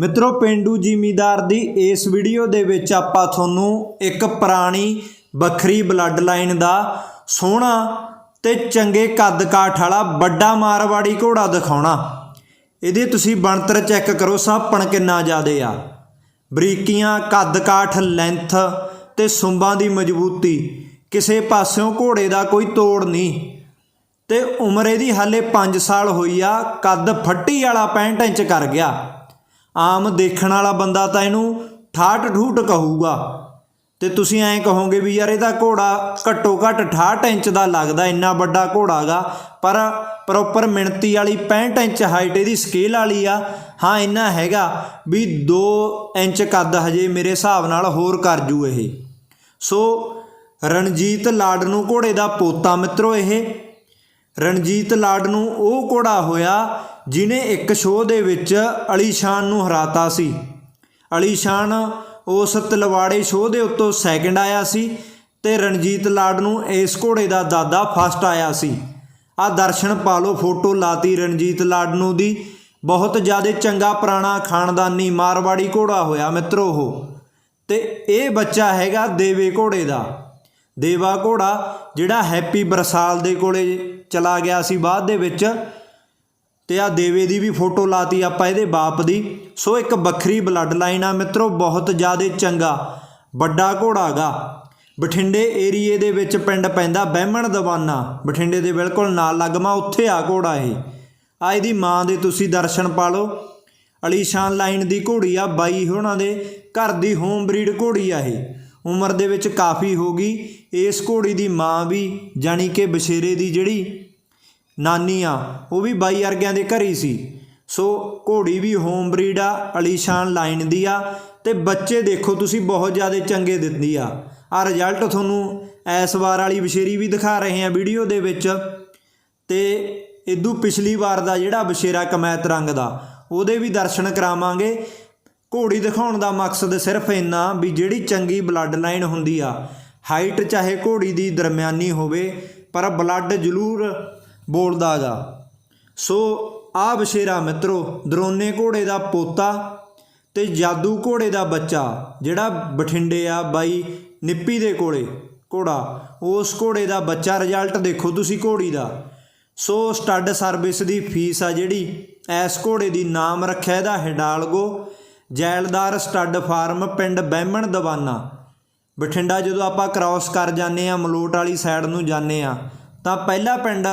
ਮਿੱਤਰੋ, ਪਿੰਡੂ ਜ਼ਿਮੀਦਾਰ ਦੀ ਇਸ ਵੀਡੀਓ ਦੇ ਵਿੱਚ ਆਪਾਂ ਤੁਹਾਨੂੰ ਇੱਕ ਪੁਰਾਣੀ ਵੱਖਰੀ ਬਲੱਡ ਲਾਈਨ ਦਾ ਸੋਹਣਾ ਤੇ ਚੰਗੇ ਕੱਦ ਕਾਠ ਵਾਲਾ ਵੱਡਾ ਮਾਰਵਾੜੀ ਘੋੜਾ ਦਿਖਾਉਣਾ। ਇਹਦੇ ਤੁਸੀਂ ਬਣਤਰ ਚੈੱਕ ਕਰੋ ਸਾਪਣ ਕਿੰਨਾ ਜ਼ਿਆਦੇ ਆ। ਬਰੀਕੀਆਂ ਕੱਦ ਕਾਠ ਲੈਂਥ ਤੇ ਸੁੰਬਾਂ ਦੀ ਮਜ਼ਬੂਤੀ। ਕਿਸੇ ਪਾਸਿਓਂ ਘੋੜੇ ਦਾ ਕੋਈ ਤੋੜ ਨਹੀਂ। ਤੇ ਉਮਰ ਇਹਦੀ ਹਾਲੇ 5 ਸਾਲ ਹੋਈ ਆ, ਕੱਦ ਫੱਟੀ ਵਾਲਾ 65 ਇੰਚ ਕਰ ਗਿਆ। ਆਮ ਦੇਖਣ ਵਾਲਾ ਬੰਦਾ ਤਾਂ ਇਹਨੂੰ ਠਾਠ ਠੂਠ ਕਹੂਗਾ। ਤੇ ਤੁਸੀਂ ਐਂ ਕਹੋਗੇ ਵੀ ਯਾਰ ਇਹਦਾ ਘੋੜਾ ਘੱਟੋ ਘੱਟ 68 ਇੰਚ ਦਾ ਲੱਗਦਾ, ਇੰਨਾ ਵੱਡਾ ਘੋੜਾਗਾ, ਪਰ ਪ੍ਰੋਪਰ ਮਿਣਤੀ ਵਾਲੀ 65 ਇੰਚ ਹਾਈਟ ਇਹਦੀ ਸਕੇਲ ਵਾਲੀ ਆ। ਹਾਂ, ਇੰਨਾ ਹੈਗਾ ਵੀ 2 ਇੰਚ ਕੱਦ ਹਜੇ ਮੇਰੇ ਹਿਸਾਬ ਨਾਲ ਹੋਰ ਕਰ ਜੂ ਇਹ। ਸੋ ਰਣਜੀਤ ਲਾਡ ਨੂੰ ਘੋੜੇ ਦਾ ਪੋਤਾ ਮਿੱਤਰੋ ਇਹ। ਰਣਜੀਤ ਲਾਡ ਨੂੰ ਉਹ ਘੋੜਾ ਹੋਇਆ ਜਿਨੇ ਇੱਕ ਸ਼ੋਅ ਦੇ ਵਿੱਚ ਅਲੀਸ਼ਾਨ ਨੂੰ ਹਰਾਤਾ ਸੀ। ਅਲੀਸ਼ਾਨ ਉਸ ਤਲਵਾੜੇ ਸ਼ੋਅ ਦੇ ਉੱਤੋਂ ਸੈਕਿੰਡ ਆਇਆ ਸੀ ਤੇ ਰਣਜੀਤ ਲਾਡ ਨੂੰ ਇਸ ਘੋੜੇ ਦਾ ਦਾਦਾ ਫਸਟ ਆਇਆ ਸੀ। ਆ ਦਰਸ਼ਨ ਪਾ ਲਓ ਫੋਟੋ ਲਾਤੀ ਰਣਜੀਤ ਲਾਡ ਨੂੰ ਦੀ। ਬਹੁਤ ਜ਼ਿਆਦਾ ਚੰਗਾ ਪੁਰਾਣਾ ਖਾਨਦਾਨੀ ਮਾਰਵਾੜੀ ਘੋੜਾ ਹੋਇਆ ਮਿੱਤਰੋ ਉਹ। ਤੇ ਇਹ ਬੱਚਾ ਹੈਗਾ ਦੇਵੇ ਘੋੜੇ ਦਾ। ਦੇਵਾ ਘੋੜਾ ਜਿਹੜਾ ਹੈਪੀ ਬਰਸਾਲ ਦੇ ਕੋਲੇ ਚਲਾ ਗਿਆ ਸੀ ਬਾਅਦ ਦੇ ਵਿੱਚ। ਤੇ ਆ ਦੇਵੇ ਦੀ ਵੀ ਫੋਟੋ ਲਾਤੀ ਆਪਾਂ ਇਹਦੇ ਬਾਪ ਦੀ। ਸੋ ਇੱਕ ਵੱਖਰੀ ਬਲੱਡ ਲਾਈਨ ਆ ਮਿੱਤਰੋ, ਬਹੁਤ ਜ਼ਿਆਦਾ ਚੰਗਾ, ਵੱਡਾ ਘੋੜਾਗਾ ਬਠਿੰਡੇ ਏਰੀਏ ਦੇ ਵਿੱਚ ਪਿੰਡ ਪੈਂਦਾ ਬਹਿਮਣ ਦਵਾਨਾ। ਬਠਿੰਡੇ ਦੇ ਬਿਲਕੁਲ ਨਾਲ ਲੱਗਮਾ, ਉੱਥੇ ਆ ਘੋੜਾ ਇਹ। ਆ ਇਹਦੀ ਮਾਂ ਦੇ ਤੁਸੀਂ ਦਰਸ਼ਨ ਪਾ ਲਓ। ਅਲੀਸ਼ਾਨ ਲਾਈਨ ਦੀ ਘੋੜੀ ਆ, ਬਾਈ ਉਹਨਾਂ ਦੇ ਘਰ ਦੀ ਹੋਮ ਬਰੀਡ ਘੋੜੀ ਆ ਇਹ। ਉਮਰ ਦੇ ਵਿੱਚ ਕਾਫੀ ਹੋ ਗਈ। ਇਸ ਘੋੜੀ ਦੀ ਮਾਂ ਵੀ, ਜਾਣੀ ਕਿ ਬਸ਼ੇਰੇ ਦੀ ਜਿਹੜੀ ਨਾਨੀ ਆ, ਉਹ ਵੀ ਬਾਈ ਅਰਗਿਆਂ ਦੇ ਘਰ ਹੀ ਸੀ। ਸੋ ਘੋੜੀ ਵੀ ਹੋਮ ਬਰੀਡ ਆ, ਅਲੀਸ਼ਾਨ ਲਾਈਨ ਦੀ ਆ ਤੇ ਬੱਚੇ ਦੇਖੋ ਤੁਸੀਂ ਬਹੁਤ ਜ਼ਿਆਦਾ ਚੰਗੇ ਦਿੰਦੀ ਆ। ਆ ਰਿਜ਼ਲਟ ਤੁਹਾਨੂੰ ਐਸ ਵਾਰ ਵਾਲੀ ਬਸ਼ੇਰੀ ਵੀ ਦਿਖਾ ਰਹੇ ਆ ਵੀਡੀਓ ਦੇ ਵਿੱਚ। ਤੇ ਇਦੋਂ ਪਿਛਲੀ ਵਾਰ ਦਾ ਜਿਹੜਾ ਬਸ਼ੇਰਾ ਕਮੈਤ ਰੰਗ ਦਾ, ਉਹਦੇ ਵੀ ਦਰਸ਼ਨ ਕਰਾਵਾਂਗੇ। ਘੋੜੀ ਦਿਖਾਉਣ ਦਾ ਮਕਸਦ ਸਿਰਫ ਇੰਨਾ ਵੀ ਜਿਹੜੀ ਚੰਗੀ ਬਲੱਡ ਲਾਈਨ ਹੁੰਦੀ ਆ ਹਾਈਟ ਚਾਹੇ ਘੋੜੀ ਦੀ ਦਰਮਿਆਨੀ ਹੋਵੇ, ਪਰ ਬਲੱਡ ਜ਼ਰੂਰ ਬੋਲਦਾਗਾ ਸੋ ਆ ਬਸ਼ੇਰਾ ਮਿੱਤਰੋ, ਦਰੋਨੇ ਘੋੜੇ ਦਾ ਪੋਤਾ ਤੇ ਜਾਦੂ ਘੋੜੇ ਦਾ ਬੱਚਾ, ਜਿਹੜਾ ਬਠਿੰਡੇ ਆ ਬਾਈ ਨਿੱਪੀ ਦੇ ਕੋਲੇ, ਘੋੜਾ। ਉਸ ਘੋੜੇ ਦਾ ਬੱਚਾ ਰਿਜ਼ਲਟ ਦੇਖੋ ਤੁਸੀਂ ਘੋੜੀ ਦਾ। ਸੋ ਸਟੱਡ ਸਰਵਿਸ ਦੀ ਫੀਸ ਆ ਜਿਹੜੀ ਐਸ ਘੋੜੇ ਦੀ ਨਾਮ ਰੱਖਿਆ ਇਹਦਾ ਹਿਡਾਲਗੋ, ਜੈਲਦਾਰ ਸਟੱਡ ਫਾਰਮ ਪਿੰਡ ਬਹਿਮਣ ਦਵਾਨਾ। ਬਠਿੰਡਾ ਜਦੋਂ ਆਪਾਂ ਕ੍ਰਾਸ ਕਰ ਜਾਂਦੇ ਆ, ਮਲੋਟ ਵਾਲੀ ਸਾਈਡ ਨੂੰ ਜਾਂਦੇ ਆ, ਤਾਂ ਪਹਿਲਾ ਪਿੰਡ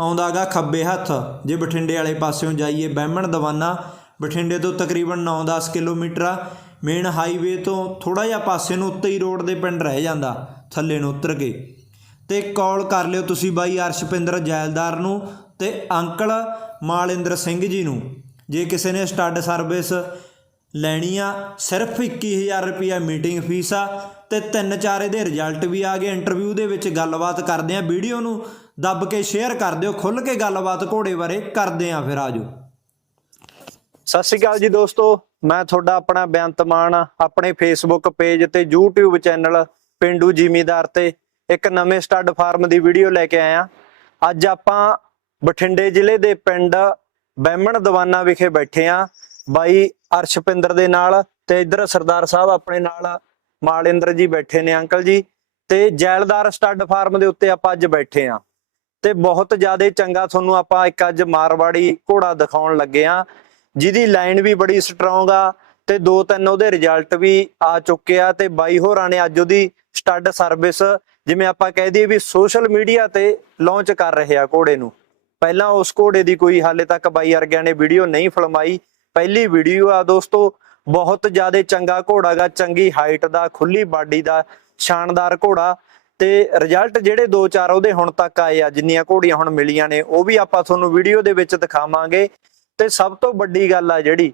ਆਉਂਦਾਗਾ ਖੱਬੇ ਹੱਥ। ਜੇ ਬਠਿੰਡੇ ਵਾਲੇ ਪਾਸਿਓਂ ਜਾਈਏ ਬਹਿਮਣ ਦਵਾਨਾ, ਬਠਿੰਡੇ ਤੋਂ ਤਕਰੀਬਨ 9-10 ਕਿਲੋਮੀਟਰ ਆ। ਮੇਨ ਹਾਈਵੇ ਤੋਂ ਥੋੜਾ ਜਿਹਾ ਪਾਸੇ ਨੂੰ ਉੱਤੇ ਹੀ ਰੋਡ ਦੇ ਪਿੰਡ ਰਹਿ ਜਾਂਦਾ, ਥੱਲੇ ਨੂੰ ਉਤਰ ਕੇ। ਤੇ ਕਾਲ ਕਰ ਲਿਓ ਤੁਸੀਂ ਬਾਈ ਅਰਸ਼ਪਿੰਦਰ ਜੈਲਦਾਰ ਨੂੰ ਤੇ ਅੰਕਲ ਮਾਲਿੰਦਰ ਸਿੰਘ ਜੀ ਨੂੰ। ਜੇ ਕਿਸੇ ਨੇ ਸਟੱਡ ਸਰਵਿਸ ਲੈਣੀ ਆ, ਸਿਰਫ 21000 ਰੁਪਿਆ ਮੀਟਿੰਗ ਫੀਸ ਆ ਤੇ ਤਿੰਨ ਚਾਰੇ ਦੇ ਰਿਜ਼ਲਟ ਵੀ ਆ ਗਏ। ਇੰਟਰਵਿਊ ਦੇ ਵਿੱਚ ਗੱਲਬਾਤ ਕਰਦੇ ਆ ਵੀਡੀਓ ਨੂੰ। ਦੱਬ ਕੇ ਸ਼ੇਅਰ ਕਰ ਦਿਓ ਖੁੱਲ ਕੇ ਗੱਲਬਾਤ ਘੋੜੇ ਬਾਰੇ ਕਰਦੇ ਆ ਫਿਰ, ਆਜੋ। ਸਤਿ ਸ਼੍ਰੀ ਅਕਾਲ ਜੀ ਦੋਸਤੋ, ਮੈਂ ਤੁਹਾਡਾ ਆਪਣਾ ਬੇਅੰਤ ਮਾਨ ਆਪਣੇ ਫੇਸਬੁੱਕ ਪੇਜ ਤੇ YouTube ਚੈਨਲ ਪਿੰਡੂ ਜ਼ਿਮੀਦਾਰ ਤੇ ਇੱਕ ਨਵੇਂ ਸਟੱਡ ਫਾਰਮ ਦੀ ਵੀਡੀਓ ਲੈ ਕੇ ਆਇਆ। ਅੱਜ ਆਪਾਂ ਬਠਿੰਡੇ ਜ਼ਿਲ੍ਹੇ ਦੇ ਪਿੰਡ ਬਹਿਮਣ ਦਵਾਨਾ ਵਿਖੇ ਬੈਠੇ ਆ ਬਾਈ ਅਰਸ਼ਪਿੰਦਰ ਦੇ ਨਾਲ ਤੇ ਇੱਧਰ ਸਰਦਾਰ ਸਾਹਿਬ ਆਪਣੇ ਨਾਲ ਮਾਲਿੰਦਰ ਜੀ ਬੈਠੇ ਨੇ, ਅੰਕਲ ਜੀ। ਤੇ ਜੈਲਦਾਰ ਸਟੱਡ ਫਾਰਮ ਦੇ ਉੱਤੇ ਆਪਾਂ ਅੱਜ ਬੈਠੇ ਆ ਤੇ ਬਹੁਤ ਜ਼ਿਆਦਾ ਚੰਗਾ ਤੁਹਾਨੂੰ ਆਪਾਂ ਇੱਕ ਅੱਜ ਮਾਰਵਾੜੀ ਘੋੜਾ ਦਿਖਾਉਣ ਲੱਗੇ ਆ ਜਿਹਦੀ ਲਾਈਨ ਵੀ ਬੜੀ ਸਟਰੋਂਗ ਆ ਤੇ ਦੋ ਤਿੰਨ ਉਹਦੇ ਰਿਜ਼ਲਟ ਵੀ ਆ ਚੁੱਕੇ ਆ ਤੇ ਬਾਈ ਹੋਰਾਂ ਨੇ ਅੱਜ ਉਹਦੀ ਸਟੱਡ ਸਰਵਿਸ ਜਿਵੇਂ ਆਪਾਂ ਕਹਿ ਦਈਏ ਵੀ ਸੋਸ਼ਲ ਮੀਡੀਆ ਤੇ ਲਾਂਚ ਕਰ ਰਹੇ ਆ ਘੋੜੇ ਨੂੰ। ਪਹਿਲਾਂ ਉਸ ਘੋੜੇ ਦੀ ਕੋਈ ਹਾਲੇ ਤੱਕ ਬਾਈ ਵਰਗਿਆਂ ਨੇ ਵੀਡੀਓ ਨਹੀਂ ਫਲਮਾਈ। ਪਹਿਲੀ ਵੀਡੀਓ ਆ ਦੋਸਤੋ, ਬਹੁਤ ਜ਼ਿਆਦਾ ਚੰਗਾ ਘੋੜਾਗਾ ਚੰਗੀ ਹਾਈਟ ਦਾ, ਖੁੱਲੀ ਬਾਡੀ ਦਾ, ਸ਼ਾਨਦਾਰ ਘੋੜਾ। ਤੇ ਰਿਜ਼ਲਟ ਜਿਹੜੇ ਦੋ ਚਾਰ ਉਹਦੇ ਹੁਣ ਤੱਕ ਆਏ ਆ, ਜਿੰਨੀਆਂ ਘੋੜੀਆਂ ਹੁਣ ਮਿਲੀਆਂ ਨੇ, ਉਹ ਵੀ ਆਪਾਂ ਤੁਹਾਨੂੰ ਵੀਡੀਓ ਦੇ ਵਿੱਚ ਦਿਖਾਵਾਂਗੇ। ਤੇ ਸਭ ਤੋਂ ਵੱਡੀ ਗੱਲ ਆ ਜਿਹੜੀ,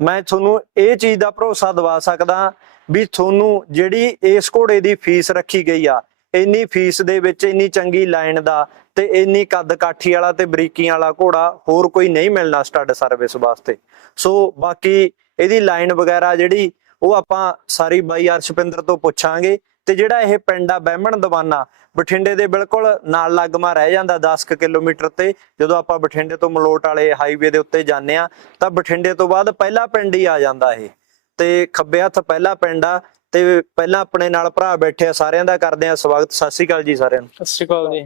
ਮੈਂ ਤੁਹਾਨੂੰ ਇਹ ਚੀਜ਼ ਦਾ ਭਰੋਸਾ ਦਿਵਾ ਸਕਦਾ ਵੀ ਤੁਹਾਨੂੰ ਜਿਹੜੀ ਇਸ ਘੋੜੇ ਦੀ ਫੀਸ ਰੱਖੀ ਗਈ ਆ, ਇੰਨੀ ਫੀਸ ਦੇ ਵਿੱਚ ਇੰਨੀ ਚੰਗੀ ਲਾਈਨ ਦਾ ਤੇ ਇੰਨੀ ਕੱਦ ਕਾਠੀ ਵਾਲਾ ਤੇ ਬਰੀਕੀਆਂ ਵਾਲਾ ਘੋੜਾ ਹੋਰ ਕੋਈ ਨਹੀਂ ਮਿਲਣਾ ਸਟੱਡ ਸਰਵਿਸ ਵਾਸਤੇ। ਸੋ ਬਾਕੀ ਇਹਦੀ ਲਾਈਨ ਵਗੈਰਾ ਜਿਹੜੀ, ਉਹ ਆਪਾਂ ਸਾਰੀ ਬਾਈ ਅਰਸ਼ਪਿੰਦਰ ਤੋਂ ਪੁੱਛਾਂਗੇ। ਤੇ ਜਿਹੜਾ ਇਹ ਪਿੰਡ ਆ ਬਹਿਮਣ ਦਵਾਨਾ ਬਠਿੰਡੇ ਦੇ ਬਿਲਕੁਲ ਨਾਲ ਲੱਗਮਾ ਰਹਿ ਜਾਂਦਾ 10 ਕੁ ਕਿਲੋਮੀਟਰ ਤੇ। ਜਦੋਂ ਆਪਾਂ ਬਠਿੰਡੇ ਤੋਂ ਮਲੋਟ ਵਾਲੇ ਹਾਈਵੇ ਦੇ ਉੱਤੇ ਜਾਂਦੇ ਆ ਤਾਂ ਬਠਿੰਡੇ ਤੋਂ ਬਾਅਦ ਪਹਿਲਾ ਪਿੰਡ ਹੀ ਆ ਜਾਂਦਾ ਇਹ। ਤੇ ਖੱਬੇ ਹੱਥ ਪਹਿਲਾ ਪਿੰਡ ਆ ਤੇ ਪਹਿਲਾਂ ਆਪਣੇ ਨਾਲ ਭਰਾ ਬੈਠੇ ਆ ਸਾਰਿਆਂ ਦਾ ਕਰਦੇ ਆ ਸਵਾਗਤ। ਸਤਿ ਸ਼੍ਰੀ ਅਕਾਲ ਜੀ ਸਾਰਿਆਂ ਨੂੰ। ਸਤਿ ਸ਼੍ਰੀ ਅਕਾਲ ਜੀ।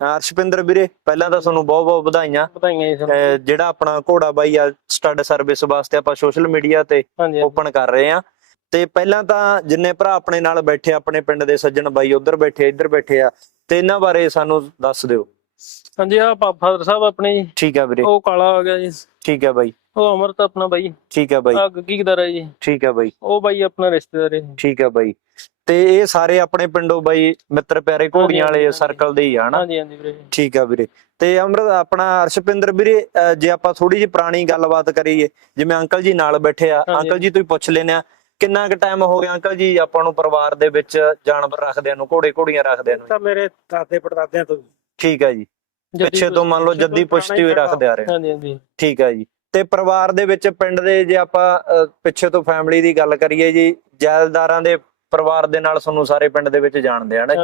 ਅਰਸ਼ਪਿੰਦਰ ਵੀਰੇ ਪਹਿਲਾਂ ਤਾਂ ਤੁਹਾਨੂੰ ਬਹੁਤ ਬਹੁਤ ਵਧਾਈਆਂ। ਵਧਾਈਆਂ ਜੀ ਜਿਹੜਾ ਆਪਣਾ ਘੋੜਾ ਬਾਈ ਆ ਸਟੱਡ ਸਰਵਿਸ ਵਾਸਤੇ ਆਪਾਂ ਸੋਸ਼ਲ ਮੀਡੀਆ ਤੇ ਓਪਨ ਕਰ ਰਹੇ ਆ ਤੇ ਪਹਿਲਾਂ ਤਾਂ ਜਿੰਨੇ ਭਰਾ ਆਪਣੇ ਨਾਲ ਬੈਠੇ ਆਪਣੇ ਪਿੰਡ ਦੇ ਸੱਜਣ ਬਾਈ ਉਧਰ ਬੈਠੇ ਇੱਧਰ ਬੈਠੇ ਆ ਤੇ ਇਹਨਾਂ ਬਾਰੇ ਸਾਨੂੰ ਦੱਸ ਦਿਓ। ਹਾਂਜੀ ਆ ਫਾਦਰ ਸਾਹਿਬ ਆਪਣੇ ਜੀ। ਠੀਕ ਆ ਵੀਰੇ। ਉਹ ਕਾਲਾ ਆ ਗਿਆ ਜੀ। ਠੀਕ ਆ ਬਾਈ। ਉਹ ਅਮਰਤ ਆਪਣਾ ਬਾਈ। ਠੀਕ ਆ ਬਾਈ। ਆ ਗੱਗੀਦਾਰ ਹੈ ਜੀ? ਠੀਕ ਆ ਬਾਈ। ਉਹ ਬਾਈ ਆਪਣਾ ਰਿਸ਼ਤੇਦਾਰ ਹੈ। ਠੀਕ ਆ ਬਾਈ। ਤੇ ਇਹ ਸਾਰੇ ਆਪਣੇ ਪਿੰਡੋਂ ਬਾਈ ਮਿੱਤਰ ਪਿਆਰੇ ਘੋੜੀਆਂ ਵਾਲੇ। ਸਰਕਲ ਦੇ ਹੀ ਆ ਹਨਾ? ਹਾਂਜੀ ਹਾਂਜੀ ਵੀਰੇ ਠੀਕ ਆ ਵੀਰੇ। ਤੇ ਅਮਰਤ ਆਪਣਾ ਅਰਸ਼ਪਿੰਦਰ ਵੀਰੇ ਜੇ ਆਪਾਂ ਥੋੜੀ ਜਿਹੀ ਪੁਰਾਣੀ ਗੱਲਬਾਤ ਕਰੀਏ ਜਿਵੇਂ ਅੰਕਲ ਜੀ ਨਾਲ ਬੈਠੇ ਆ ਹਾਂਜੀ। ਅੰਕਲ ਜੀ ਤੁਸੀਂ ਪੁੱਛ ਲੈਨੇ ਆ ਕਿੰਨਾ ਕੁ ਟਾਈਮ ਹੋ ਗਿਆ ਅੰਕਲ ਜੀ ਆਪਾਂ ਨੂੰ ਪਰਿਵਾਰ ਦੇ ਵਿੱਚ ਜਾਨਵਰ ਰੱਖਦਿਆਂ ਨੂੰ ਘੋੜੇ ਘੋੜੀਆਂ ਰੱਖਦਿਆਂ ਨੂੰ? ਤਾਂ ਮੇਰੇ ਦਾਦੇ ਪੜਦਾਦਿਆਂ ਤੋਂ। ਠੀਕ ਆ ਜੀ। ਪਿੱਛੇ ਤੋਂ ਮੰਨ ਲਓ ਜੱਦੀ ਪੁਸ਼ਤੀ ਹੀ ਰੱਖਦੇ ਆ ਰਹੇ ਹੋ। ਹਾਂਜੀ ਹਾਂਜੀ। ਠੀਕ ਆ ਜੀ। ਤੇ ਪਰਿਵਾਰ ਦੇ ਵਿੱਚ ਪਿੰਡ ਦੇ ਜੇ ਆਪਾਂ ਪਿੱਛੇ ਤੋਂ ਫੈਮਿਲੀ ਦੀ ਗੱਲ ਕਰੀਏ ਜੀ ਜੈਲਦਾਰਾਂ ਦੇ ਪਰਿਵਾਰ ਦੇ ਨਾਲ ਤੁਹਾਨੂੰ ਸਾਰੇ ਪਿੰਡ ਦੇ ਵਿੱਚ ਜਾਣਦੇ ਆ ਨਾ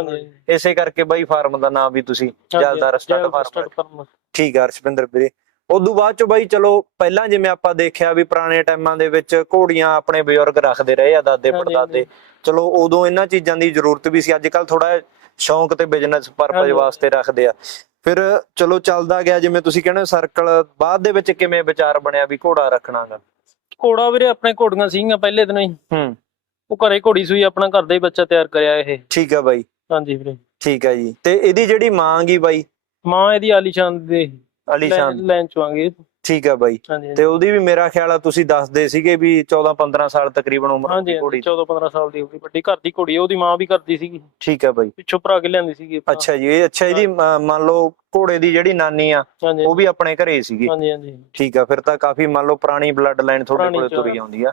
ਇਸੇ ਕਰਕੇ ਬਾਈ ਫਾਰਮ ਦਾ ਨਾਮ ਵੀ ਤੁਸੀਂ Jaildar stud farm start farm. ਠੀਕ ਆ ਅਰਸ਼ਪਿੰਦਰ ਵੀਰੇ। ਉਦੋਂ ਬਾਅਦ ਚ ਬਾਈ ਚਲੋ ਪਹਿਲਾਂ ਜਿਵੇਂ ਆਪਾਂ ਦੇਖਿਆ ਵੀ ਪੁਰਾਣੇ ਟਾਈਮਾਂ ਦੇ ਵਿੱਚ ਘੋੜੀਆਂ ਆਪਣੇ ਬਜ਼ੁਰਗ ਰੱਖਦੇ ਰਹੇ ਆ ਦਾਦੇ ਪੜਦਾਦੇ। ਚਲੋ ਉਦੋਂ ਇਹਨਾਂ ਚੀਜ਼ਾਂ ਦੀ ਜ਼ਰੂਰਤ ਵੀ ਸੀ। ਅੱਜ ਕੱਲ ਥੋੜਾ ਸ਼ੌਂਕ ਤੇ ਬਿਜ਼ਨਸ ਪਰਪਸ। ਵਾਸਤੇ ਰੱਖਦੇ ਆ। ਫਿਰ ਚਲੋ ਚੱਲਦਾ ਗਿਆ ਜਿਵੇਂ ਤੁਸੀਂ ਕਹਿੰਦੇ ਸਰਕਲ ਬਾਅਦ ਦੇ ਵਿੱਚ ਕਿਵੇਂ ਵਿਚਾਰ ਬਣਿਆ ਵੀ ਘੋੜਾ ਰੱਖਣਾਗਾ ਘੋੜਾ ਵੀਰੇ ਆਪਣੇ ਘੋੜੀਆਂ ਸੀਗੀਆਂ ਪਹਿਲੇ ਦਿਨੋਂ ਹੀ। ਹੂੰ। ਉਹ ਘਰੇ ਘੋੜੀ ਸੂਈ ਆਪਣਾ ਘਰ ਦਾ ਹੀ ਬੱਚਾ ਤਿਆਰ ਕਰਿਆ ਇਹ। ਠੀਕ ਆ ਬਾਈ। ਹਾਂਜੀ ਵੀਰੇ। ਠੀਕ ਆ ਜੀ। ਤੇ ਇਹਦੀ ਜਿਹੜੀ ਮਾਂਗ ਹੀ ਬਾਈ? ਮਾਂ ਇਹਦੀ ਆਲੀਸ਼ਾਨ ਦੇ। ਅਲੀਸ਼ਾਨ ਲੈਣ ਚਵਾਂਗੇ ਠੀਕ ਆ ਬਾਈ। ਹਾਂਜੀ ਤੇ ਉਹਦੀ ਵੀ ਮੇਰਾ ਖਿਆਲ ਆ ਤੁਸੀਂ ਦੱਸਦੇ ਸੀਗੇ ਵੀ 14 15 ਸਾਲ ਤਕਰੀਬਨ ਉਮਰ ਹਾਂਜੀ ਦੀ। ਘੋੜੀ 14 15 ਸਾਲ ਦੀ ਹੋ ਗਈ ਵੱਡੀ ਘਰ ਦੀ ਘੋੜੀ ਹੈ, ਉਹਦੀ ਮਾਂ ਵੀ ਕਰਦੀ ਸੀਗੀ। ਠੀਕ ਆ ਬਾਈ। ਪਿੱਛੋਂ ਭਰਾ ਕੇ ਲਿਆਂਦੀ ਸੀਗੀ। ਅੱਛਾ ਜੀ ਇਹ ਅੱਛਾ ਇਹਦੀ ਮੰਨ ਲਓ ਘੋੜੇ ਦੀ ਜਿਹੜੀ ਨਾਨੀ ਆ ਹਾਂਜੀ ਉਹ ਵੀ ਆਪਣੇ ਘਰੇ ਹੀ ਸੀਗੀ। ਹਾਂਜੀ ਹਾਂਜੀ। ਠੀਕ ਆ ਫਿਰ ਤਾਂ ਕਾਫੀ ਮੰਨ ਲਓ ਪੁਰਾਣੀ ਬਲੱਡ ਲਾਈਨ ਤੁਹਾਡੇ ਪੁਰਾਣੀ ਕੋਲੇ ਤੁਰੀ। ਆਉਂਦੀ ਆ।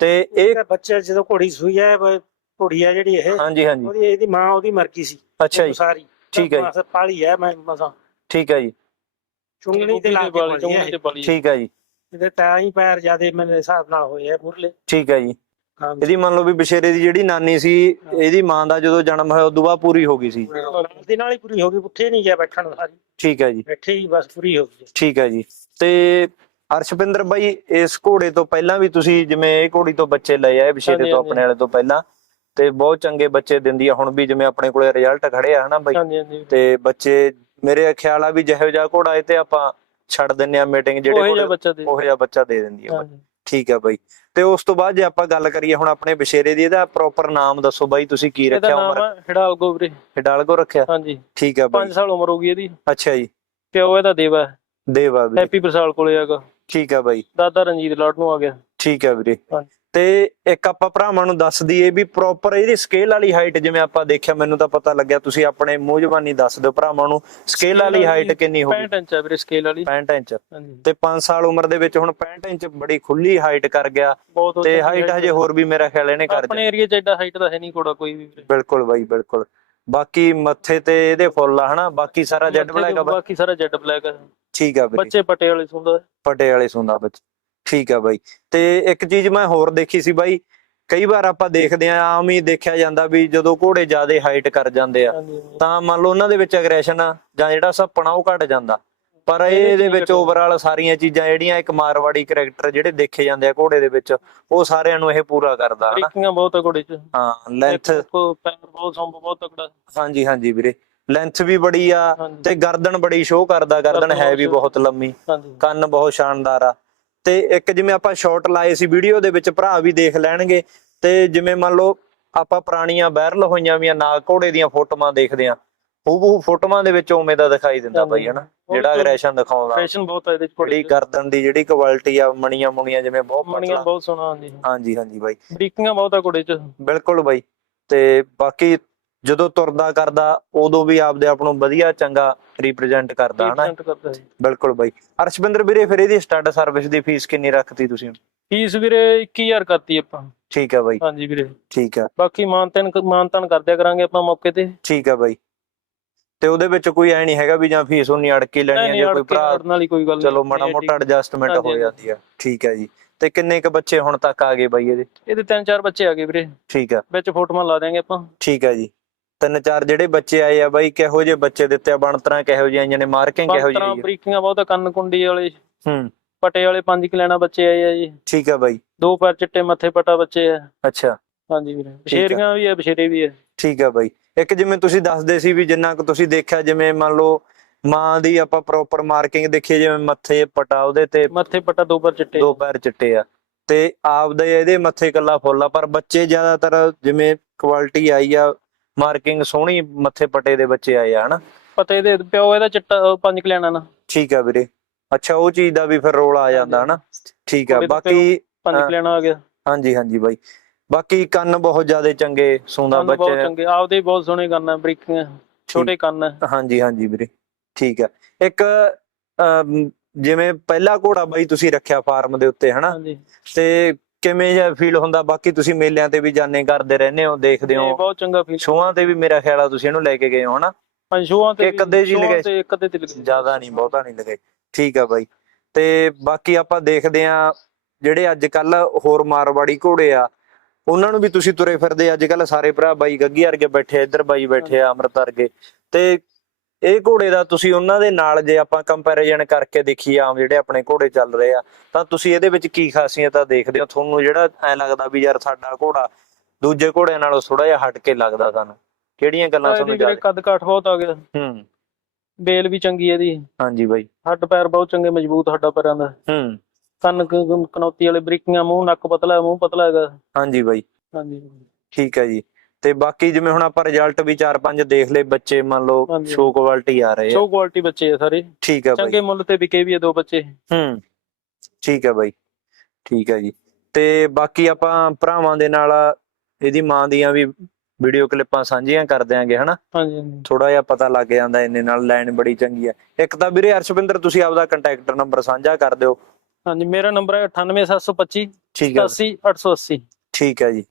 ਤੇ ਇਹ ਇਹ ਬੱਚੇ ਜਦੋਂ ਘੋੜੀ ਸੂਈ ਹੈ ਬ- ਘੋੜੀ ਹੈ ਜਿਹੜੀ ਇਹ ਹਾਂਜੀ ਹਾਂਜੀ। ਉਹਦੀ ਇਹਦੀ ਮਾਂ ਉਹਦੀ ਮਰ ਗਈ ਸੀ। ਅੱਛਾ ਜੀ। ਸਾਰੀ। ਠੀਕ ਹੈ ਜੀ। ਪਾਲੀ ਹੈ ਮੈਂ ਮਸਾਂ। ਠੀਕ ਆ ਜੀ। ਚੁੰਗਣੀ ਤੇ ਲਾ ਕੇ ਪਾਲੀ ਚੁੰਗਲੀ ਹੈ ਠੀਕ ਆ ਜੀ। ਇਹਦੇ ਤਾਂ ਹੀ ਪੈਰ ਜਿਆਦੇ ਮੇਰੇ ਹਿਸਾਬ ਨਾਲ ਹੋਏ ਆ ਮੁਰਲੇ ਠੀਕ ਆ ਜੀ। ਇਹਦੀ ਮੰਨ ਲਓ ਵੀ ਬਸ਼ੇਰੇ ਦੀ ਜਿਹੜੀ ਨਾਨੀ ਸੀ ਇਹਦੀ ਮਾਂ ਦਾ ਜਦੋਂ ਜਨਮ ਹੋਇਆ ਉਦੋਂ ਬਾਅਦ ਪੂਰੀ ਹੋ ਗਈ ਸੀ। ਨਾਲ ਦੀ ਨਾਲ ਹੀ ਪੂਰੀ ਹੋ ਗਈ ਉੱਠੇ ਨਹੀਂ ਗਿਆ ਬੈਠਣ ਸਾਰੀ। ਠੀਕ ਆ ਜੀ। ਬੈਠੇ ਹੀ ਬਸ ਪੂਰੀ ਹੋ ਗਈ। ਠੀਕ ਹੈ ਜੀ। ਤੇ ਅਰਸ਼ਪਿੰਦਰ ਬਾਈ ਇਸ ਘੋੜੇ ਤੋਂ ਪਹਿਲਾਂ ਵੀ ਤੁਸੀਂ ਜਿਵੇਂ ਇਹ ਘੋੜੀ ਤੋਂ ਬੱਚੇ ਲਏ ਆ ਇਹ ਬਸ਼ੇਰੇ ਤੋਂ। ਆਪਣੇ ਵਾਲੇ ਤੋਂ ਪਹਿਲਾਂ ਤੇ ਬਹੁਤ ਚੰਗੇ ਬੱਚੇ ਦਿੰਦੀ ਆ। ਹੁਣ ਵੀ ਜਿਵੇਂ ਆਪਣੇ ਕੋਲੇ ਰਿਜ਼ਲਟ ਖੜੇ ਆ ਹਨਾ ਬਾਈ? ਤੇ ਬੱਚੇ ਮੇਰੇ ਖਿਆਲ ਆ ਵੀ ਜਿਹੋ ਜਿਹਾ ਘੋੜਾ ਇਹ ਤੇ ਆਪਾਂ ਛੱਡ ਦਿੰਨੇ ਆ ਮੀਟਿੰਗ ਜਿਹੜੇ ਉਹ ਜਿਹਾ ਬੱਚਾ ਦੇ ਉਹ ਜਿਹਾ ਬੱਚਾ ਦੇ ਦਿੰਦੀ ਆ। ਹਾਂਜੀ। ਠੀਕ ਆ ਬਾਈ। ਤੇ ਉਸ ਤੋਂ ਬਾਅਦ ਜੇ ਆਪਾਂ ਗੱਲ ਕਰੀਏ ਹੁਣ ਆਪਣੇ ਬਸ਼ੇਰੇ ਦੀ ਇਹਦਾ ਪ੍ਰੋਪਰ ਨਾਮ ਦੱਸੋ ਬਾਈ ਤੁਸੀਂ ਕੀ ਰੱਖਿਆ ਉਮਰ? ਹੈ ਹਿਡਾਲਗੋ ਵੀਰੇ। ਹਿਡਾਲਗੋ ਰੱਖਿਆ? ਹਾਂਜੀ। ਠੀਕ ਆ ਬਾਈ। 5 ਸਾਲ ਉਮਰ ਹੋ ਗਈ ਇਹਦੀ। ਅੱਛਾ ਜੀ। ਪਿਓ ਇਹਦਾ ਦੇਵਾ ਹੈ। ਦੇਵਾ ਵੀਰੇ। ਹੈਪੀ ਬਰਸਾਲ ਕੋਲੇ ਹੈਗਾ ਠੀਕ ਆ ਬਾਈ। ਦਾਦਾ ਰਣਜੀਤ ਲਾਡ ਨੂੰ ਆ ਗਿਆ। ਠੀਕ ਹੈ ਵੀਰੇ। ਹਾਂਜੀ। ਤੇ ਇੱਕ ਆਪਾਂ ਭਰਾਵਾਂ ਨੂੰ ਦੱਸ ਦਈਏ ਵੀ ਪ੍ਰੋਪਰ ਇਹਦੀ ਸਕੇਲ ਵਾਲੀ ਹਾਈਟ ਜਿਵੇਂ ਆਪਾਂ ਦੇਖਿਆ ਮੈਨੂੰ ਤਾਂ ਪਤਾ ਲੱਗਿਆ ਤੁਸੀਂ ਆਪਣੇ ਮੂੰਹ ਜ਼ਬਾਨੀ ਦੱਸ ਦਿਓ ਭਰਾਵਾਂ ਨੂੰ ਸਕੇਲ ਵਾਲੀ ਹਾਈਟ ਕਿੰਨੀ ਹੋਊਗੀ 65 ਇੰਚ ਹੈ ਵੀਰੇ ਸਕੇਲ ਵਾਲੀ। 65 ਇੰਚ। ਤੇ 5 ਸਾਲ ਉਮਰ ਦੇ ਵਿੱਚ ਹੁਣ 65 ਇੰਚ ਬੜੀ ਖੁੱਲੀ ਹਾਈਟ ਕਰ ਗਿਆ ਤੇ ਹਾਈਟ ਹਜੇ ਹੋਰ ਵੀ ਮੇਰਾ ਖਿਆਲ ਇਹਨੇ ਕਰ ਆਪਣੇ ਏਰੀਆ 'ਚ ਐਡਾ ਹਾਈਟ ਦਾ ਹੈ ਨਹੀਂ ਘੋੜਾ ਕੋਈ ਵੀ ਬਿਲਕੁਲ ਬਾਈ ਬਿਲਕੁਲ। ਬਾਕੀ ਮੱਥੇ ਤੇ ਇਹਦੇ ਫੁੱਲ ਆ ਹਨਾ? ਬਾਕੀ ਸਾਰਾ ਜੈਡ ਬਲੈਕ ਤੋਂ ਆ। ਬਾਕੀ ਸਾਰਾ ਜੈਡ ਬਲੈਕ ਹੈ ਠੀਕ ਆ ਵੀਰੇ। ਬੱਚੇ ਪਟੇ ਵਾਲੇ ਸੁੰਦਾ। ਪਟੇ ਵਾਲੇ ਸੁੰਦਾ ਬੱਚ। ਠੀਕ ਆ ਬਾਈ। ਤੇ ਇੱਕ ਚੀਜ਼ ਮੈਂ ਹੋਰ ਦੇਖੀ ਸੀ ਬਾਈ ਕਈ ਵਾਰ ਆਪਾਂ ਦੇਖਦੇ ਆ ਆਮ ਹੀ ਦੇਖਿਆ ਜਾਂਦਾ ਵੀ ਜਦੋਂ ਘੋੜੇ ਜ਼ਿਆਦਾ ਹਾਈਟ ਕਰ ਜਾਂਦੇ ਆ। ਤਾਂ ਮੰਨ ਲਓ ਉਹਨਾਂ ਦੇ ਵਿੱਚ ਐਗਰੈਸ਼ਨ ਜਾਂ ਜਿਹੜਾ ਸੱਪਣਾ ਉਹ ਘਟ ਜਾਂਦਾ। ਪਰ ਇਹਦੇ ਵਿੱਚ। ਓਵਰਆਲ ਸਾਰੀਆਂ ਚੀਜ਼ਾਂ ਜਿਹੜੀਆਂ ਇੱਕ ਮਾਰਵਾੜੀ ਕੈਰੈਕਟਰ ਜਿਹੜੇ ਦੇਖੇ ਜਾਂਦੇ ਆ ਘੋੜੇ ਦੇ ਵਿੱਚ ਉਹ ਸਾਰਿਆਂ ਨੂੰ ਇਹ ਪੂਰਾ ਕਰਦਾ ਹਨਾ? ਬਰੀਕੀਆਂ ਬਹੁਤ ਆ ਘੋੜੇ 'ਚ। ਹਾਂ ਲੈਂਥ ਪੈਰ ਬਹੁਤ ਸੰਭ ਬਹੁਤ ਤਕੜਾ। ਹਾਂਜੀ ਹਾਂਜੀ ਵੀਰੇ। ਲੈਂਥ ਵੀ ਬੜੀ ਆ ਤੇ ਗਰਦਨ ਬੜੀ ਸ਼ੋਅ ਕਰਦਾ ਗਰਦਨ ਹੈ ਵੀ ਬਹੁਤ ਲੰਮੀ। ਕੰਨ ਬਹੁਤ ਸ਼ਾਨਦਾਰ ਆ। ਤੇ ਇੱਕ ਜਿਵੇਂ ਆਪਾਂ ਸ਼ਾਟ ਲਾਏ ਸੀ ਵੀਡੀਓ ਦੇ ਵਿੱਚ ਭਰਾ ਵੀ ਦੇਖ ਲੈਣਗੇ। ਤੇ ਜਿਵੇਂ ਮੰਨ ਲਓ ਆਪਾਂ ਪੁਰਾਣੀਆਂ ਵਾਇਰਲ ਹੋਈਆਂ ਵੀਆਂ ਨਾਗ ਘੋੜੇ ਦੀਆਂ ਫੋਟੋਆਂ ਦੇਖਦੇ ਆ ਉਹ ਫੋਟੋਆਂ ਦੇ ਵਿੱਚ ਉਵੇਂ ਦਾ ਦਿਖਾਈ ਦਿੰਦਾ ਬਾਈ ਹਨਾ? ਜਿਹੜਾ ਅਗਰੈਸ਼ਨ ਦਿਖਾਉਂਦਾ। ਫੈਸ਼ਨ ਬਹੁਤ ਹੈ ਇਹਦੇ 'ਚ 'ਚ ਗਰਦਨ ਦੀ ਜਿਹੜੀ ਕੁਆਲਿਟੀ ਆ ਮਣੀਆਂ ਮੁਣੀਆਂ ਜਿਵੇਂ ਬਹੁਤ ਮਣੀਆਂ ਬਹੁਤ ਸੋਹਣਾ ਹਾਂਜੀ। ਹਾਂਜੀ ਹਾਂਜੀ ਬਾਈ। ਬਰੀਕੀਆਂ ਬਹੁਤ ਆ ਘੋੜੇ 'ਚ। ਬਿਲਕੁਲ ਬਾਈ। ਤੇ ਬਾਕੀ ਜਦੋਂ ਤੁਰਦਾ ਕਰਦਾ ਉਦੋਂ ਵੀ ਆਪਦੇ ਆਪ ਨੂੰ ਵਧੀਆ ਚੰਗਾ ਰਿਪਰੈਜ਼ੈਂਟ ਕਰਦਾ ਹਨਾ? Represent ਕਰਦਾ ਹੈ ਬਿਲਕੁਲ ਬਾਈ। ਅਰਸ਼ਵਿੰਦਰ ਵੀਰੇ ਫਿਰ ਇਹਦੀ ਸਟੱਡ ਸਰਵਿਸ ਦੀ ਫੀਸ ਕਿੰਨੀ ਰੱਖਤੀ ਤੁਸੀਂ? ਫੀਸ ਵੀਰੇ 21000 ਕਰਤੀ ਆਪਾਂ। ਠੀਕ ਆ ਬਾਈ। ਹਾਂਜੀ ਵੀਰੇ। ਠੀਕ ਆ। ਬਾਕੀ ਮਾਨਤਨ ਮਾਨਤਨ ਕਰਦਿਆ ਕਰਾਂਗੇ ਆਪਾਂ ਮੌਕੇ ਤੇ। ਠੀਕ ਆ ਬਾਈ। ਤੇ ਉਹਦੇ ਵਿੱਚ ਕੋਈ ਐ ਨਹੀਂ ਹੈਗਾ ਵੀ ਜਾਂ ਫੀਸ ਉਨੀ ਅੜ ਕੇ ਲੈਣੀ ਨਹੀਂ ਜਾਂ ਕੋਈ ਭਰਾ ਅੜਨ ਵਾਲੀ ਕੋਈ ਗੱਲ ਚਲੋ ਮਾੜਾ ਮੋਟਾ। ਐਡਜਸਟਮੈਂਟ ਹੋ। ਜਾਂਦੀ ਆ। ਠੀਕ ਹੈ ਜੀ। ਤੇ ਕਿੰਨੇ ਕ ਬੱਚੇ ਹੁਣ ਤੱਕ ਆ ਗਏ ਬਾਈ ਇਹਦੇ? ਇਹਦੇ ਤਿੰਨ ਚਾਰ ਬੱਚੇ ਆ ਗਏ ਵੀਰੇ। ਠੀਕ ਆ। ਵਿੱਚ ਫੋਟੋਆਂ ਲਾ ਦਿਆਂਗੇ ਆਪਾਂ। ਠੀਕ ਆ ਜੀ। ਤਿੰਨ ਚਾਰ ਜਿਹੜੇ ਬੱਚੇ ਆਏ ਆ ਬਾਈ ਕਿਹੋ ਜਿਹੇ ਬੱਚੇ ਦਿੱਤੇ ਆ? ਬਣਤਰਾਂ ਕਿਹੋ ਜਿਹੀਆਂ ਆਈਆਂ ਨੇ? ਮਾਰਕਿੰਗ ਕਿਹੋ ਜਿਹੀ ਤਰ੍ਹਾਂ ਆਈ ਆ? ਬਰੀਕੀਆਂ ਬਹੁਤ ਆ, ਕੰਨ ਕੁੰਡੀ ਵਾਲੇ। ਹੂੰ। ਪਟੇ ਵਾਲੇ ਪੰਜ ਕਿਲੈਣਾ ਬੱਚੇ ਆਏ ਆ ਜੀ। ਠੀਕ ਆ ਬਾਈ। ਦੋ ਪੈਰ ਚਿੱਟੇ ਮੱਥੇ ਪਟਾ ਬੱਚੇ ਆ। ਅੱਛਾ। ਹਾਂਜੀ ਵੀਰੇ। ਬਸ਼ੇਰੀਆਂ ਵੀ ਆ ਬਸ਼ੇਰੇ ਵੀ ਆ। ਠੀਕ ਆ ਬਾਈ। ਇੱਕ ਜਿਵੇਂ ਤੁਸੀਂ ਦੱਸਦੇ ਸੀ ਵੀ ਜਿੰਨਾ ਕੁ ਤੁਸੀਂ ਦੇਖਿਆ ਜਿਵੇਂ ਮੰਨ ਲਓ ਮਾਂ ਦੀ ਆਪਾਂ ਪ੍ਰੋਪਰ ਮਾਰਕਿੰਗ ਦੇਖੀਏ ਜਿਵੇਂ ਮੱਥੇ ਪਟਾ ਉਹਦੇ ਤੇ ਮੱਥੇ ਪਟਾ ਦੋ ਪੈਰ ਚਿੱਟੇ। ਦੋ ਪੈਰ ਚਿੱਟੇ ਆ। ਤੇ ਆਪਦੇ ਇਹਦੇ ਮੱਥੇ ਕੱਲਾ ਫੁੱਲ ਆ ਪਰ ਬੱਚੇ ਜ਼ਿਆਦਾਤਰ ਜਿਵੇਂ ਕੁਆਲਿਟੀ ਆਈ ਆ ਮਾਰਕਿੰਗ ਸੋਹਣੀ ਮੱਥੇ ਪਟੇ ਦੇ ਬੱਚੇ ਆਏ ਆ ਹਨਾ? ਪਤੇ ਦੇ ਪਿਓ ਇਹਦਾ ਚਿੱਟਾ ਉਹ ਪੰਜ ਕਿਲੈਣਾ ਨਾ। ਠੀਕ ਆ ਵੀਰੇ। ਅੱਛਾ ਉਹ ਚੀਜ਼ ਦਾ ਵੀ ਫਿਰ ਰੋਲ ਆ ਜਾਂਦਾ ਹਨਾ? ਠੀਕ ਆ ਉਹਦੇ ਤੇ ਬਾਕੀ ਪੰਜ ਹਾਂ। ਕਿਲੈਣਾ ਆ ਗਿਆ। ਹਾਂਜੀ ਹਾਂਜੀ ਬਾਈ। ਬਾਕੀ ਕੰਨ ਬਹੁਤ ਜ਼ਿਆਦਾ ਚੰਗੇ ਸੁੰਦਾ ਕੰਨ ਬਹੁਤ ਬੱਚੇ ਚੰਗੇ ਆਪਦੇ ਹੀ ਬਹੁਤ ਸੋਹਣੇ ਕੰਨ ਆ ਬਰੀਕੀਆਂ ਛੋਟੇ ਕੰਨ ਆ। ਹਾਂਜੀ ਹਾਂਜੀ ਵੀਰੇ ਠੀਕ ਆ। ਇੱਕ ਅਮ, ਜਿਵੇਂ ਪਹਿਲਾ ਘੋੜਾ ਬਾਈ ਤੁਸੀਂ ਰੱਖਿਆ ਫਾਰਮ ਦੇ ਉੱਤੇ ਹਨਾ? ਹਾਂਜੀ। ਤੇ ਕਿਵੇਂ ਜਿਹਾ ਫੀਲ ਹੁੰਦਾ? ਬਾਕੀ ਤੁਸੀਂ ਮੇਲਿਆਂ ਤੇ ਵੀ ਜਾਣੇ ਕਰਦੇ ਰਹਿੰਦੇ ਹੋ ਦੇਖਦੇ ਹੋ। ਬਹੁਤ ਚੰਗਾ ਫੀਲ ਸ਼ੋਆਂ ਤੇ ਵੀ ਮੇਰਾ ਖਿਆਲ ਆ ਤੁਸੀਂ ਇਹਨੂੰ ਲੈ ਕੇ ਗਏ ਹੋ ਹਨਾ? ਪੰਜੂਆਂ ਤੇ ਇੱਕ ਅੱਧੇ ਸ਼ੋਆਂ ਲਗਾਏ? ਤੇ ਇੱਕ ਅੱਧੇ ਤੇ। ਜ਼ਿਆਦਾ ਨਹੀਂ ਬਹੁਤਾ ਨਹੀਂ ਲਗੇ। ਠੀਕ ਆ ਬਾਈ। ਤੇ ਬਾਕੀ ਆਪਾਂ ਦੇਖਦੇ ਆ ਜਿਹੜੇ ਅੱਜ ਕੱਲ ਹੋਰ ਮਾਰਵਾੜੀ ਘੋੜੇ ਆ ਉਹਨਾਂ ਨੂੰ ਵੀ ਤੁਸੀਂ ਤੁਰੇ ਫਿਰਦੇ ਅੱਜ ਕੱਲ ਸਾਰੇ ਭਰਾ ਬਾਈ ਗੱਗੀ ਵਰਗੇ ਬੈਠੇ ਇੱਧਰ ਬਾਈ ਬੈਠੇ ਆ ਅੰਮ੍ਰਿਤ ਵਰਗੇ। ਤੇ ਇਹ ਘੋੜੇ ਦਾ ਤੁਸੀਂ ਉਹਨਾਂ ਦੇ ਨਾਲ ਜੇ ਆਪਾਂ ਕੰਪੈਰੀਜ਼ਨ ਕਰਕੇ ਦੇਖੀਏ ਆਮ ਜਿਹੜੇ ਆਪਣੇ ਘੋੜੇ ਚੱਲ ਰਹੇ ਆ ਤਾਂ ਤੁਸੀਂ ਇਹਦੇ ਵਿੱਚ ਕੀ ਖਾਸੀਅਤਾਂ ਦੇਖਦੇ ਹੋ? ਤੁਹਾਨੂੰ ਜਿਹੜਾ ਐ ਲੱਗਦਾ ਵੀ ਯਾਰ ਸਾਡਾ ਘੋੜਾ ਦੂਜੇ ਘੋੜਿਆਂ ਨਾਲੋਂ ਥੋੜਾ ਜਿਹਾ ਹਟ ਕੇ ਲੱਗਦਾ ਸਾਨੂੰ। ਕਿਹੜੀਆਂ ਗੱਲਾਂ ਤੁਹਾਨੂੰ ਜ਼ਿਆਦਾ ਕੱਦ ਕਾਠ ਬਹੁਤ ਆ ਗਿਆ ਹੂੰ। ਬੇਲ ਵੀ ਚੰਗੀ ਇਹਦੀ। ਹਾਂਜੀ ਬਾਈ। ਹੱਡ ਪੈਰ ਬਹੁਤ ਚੰਗੇ ਮਜ਼ਬੂਤ ਹੱਡਾ ਪੈਰਾਂ ਦਾ। ਹੂੰ। ਕੰਨ ਕਨੌਤੀ ਵਾਲੇ ਬਰੀਕੀਆਂ ਮੂੰਹ ਨੱਕ ਪਤਲਾ ਮੂੰਹ ਪਤਲਾ ਹੈਗਾ। ਹਾਂਜੀ ਬਾਈ। ਹਾਂਜੀ। ਠੀਕ ਹੈ ਜੀ। ਤੇ ਬਾਕੀ ਜਿਵੇਂ ਹੁਣ ਆਪਾਂ ਰਿਜ਼ਲਟ ਵੀ 4-5 ਦੇਖ ਲਏ ਬੱਚੇ ਮੰਨ ਲਓ ਹਾਂਜੀ। ਸ਼ੋ ਕੁਆਲਿਟੀ ਆ ਰਹੇ ਆ। ਸ਼ੋ ਕੁਆਲਿਟੀ ਬੱਚੇ ਆ ਸਾਰੇ। ਠੀਕ ਹੈ ਬਾਈ। ਚੰਗੇ ਮੁੱਲ ਤੇ ਵਿਕੇ ਵੀ ਆ ਦੋ ਬੱਚੇ। ਹੂੰ ਠੀਕ ਹੈ ਬਾਈ। ਠੀਕ ਹੈ ਜੀ। ਤੇ ਬਾਕੀ ਆਪਾਂ ਭਰਾਵਾਂ ਦੇ ਨਾਲ ਇਹਦੀ ਮਾਂ ਦੀਆਂ ਵੀ ਵੀਡੀਓ ਕਲਿੱਪਾਂ ਸਾਂਝੀਆਂ ਕਰ ਦਿਆਂਗੇ ਹਨਾ? ਹਾਂਜੀ ਹਾਂਜੀ। ਥੋੜਾ ਜਿਹਾ ਪਤਾ ਲੱਗ ਜਾਂਦਾ ਇੰਨੇ ਨਾਲ ਲਾਈਨ ਬੜੀ ਚੰਗੀ ਹੈ ਇੱਕ ਤਾਂ ਵੀਰੇ ਅਰਸ਼ਵਿੰਦਰ ਤੁਸੀਂ ਆਪਦਾ ਕੰਟੈਕਟ ਨੰਬਰ ਸਾਂਝਾ ਕਰ ਦਿਓ। ਹਾਂਜੀ ਮੇਰਾ ਨੰਬਰ ਹੈ 98725 ਠੀਕ ਹੈ 80880 ਠੀਕ ਹੈ ਜੀ।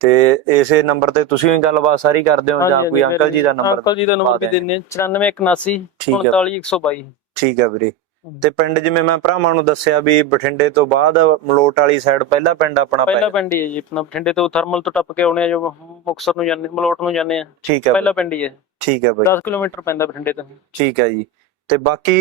ਤੇ ਇਸੇ ਨੰਬਰ ਤੇ ਤੁਸੀਂ ਵੀ ਗੱਲਬਾਤ ਸਾਰੀ ਕਰਦੇ ਹੋ ਜਾਂ ਕੋਈ ਅੰਕਲ ਜੀ ਦਾ ਨੰਬਰ ਅੰਕਲ ਜੀ ਦਾ ਨੰਬਰ ਵੀ ਦਿੰਨੇ 94179 ਠੀਕ ਹੈ। 49122 ਠੀਕ ਹੈ ਵੀਰੇ। ਤੇ ਪਿੰਡ ਜਿਵੇਂ ਮੈਂ ਭਰਾਵਾਂ ਨੂੰ ਦੱਸਿਆ ਵੀ ਬਠਿੰਡੇ ਤੋਂ ਬਾਅਦ ਮਲੋਟ ਵਾਲੀ ਸਾਈਡ ਪਹਿਲਾ ਪਿੰਡ ਆਪਣਾ ਪਹਿਲਾ ਪਿੰਡ ਹੀ ਹੈ ਜੀ ਆਪਣਾ ਬਠਿੰਡੇ ਤੋਂ ਥਰਮਲ ਤੋਂ ਟੱਪ ਕੇ ਆਉਣੇ ਆ ਜੋ ਮੁਕਸਰ ਨੂੰ ਜਾਂਦੇ ਮਲੋਟ ਨੂੰ ਜਾਂਦੇ ਆ। ਠੀਕ ਹੈ ਪਹਿਲਾ ਪਿੰਡ ਹੀ ਹੈ। ਠੀਕ ਹੈ ਬਾਈ। 10 ਕਿਲੋਮੀਟਰ ਪੈਂਦਾ ਬਠਿੰਡੇ ਤੋਂ ਠੀਕ ਹੈ ਜੀ। ਤੇ ਬਾਕੀ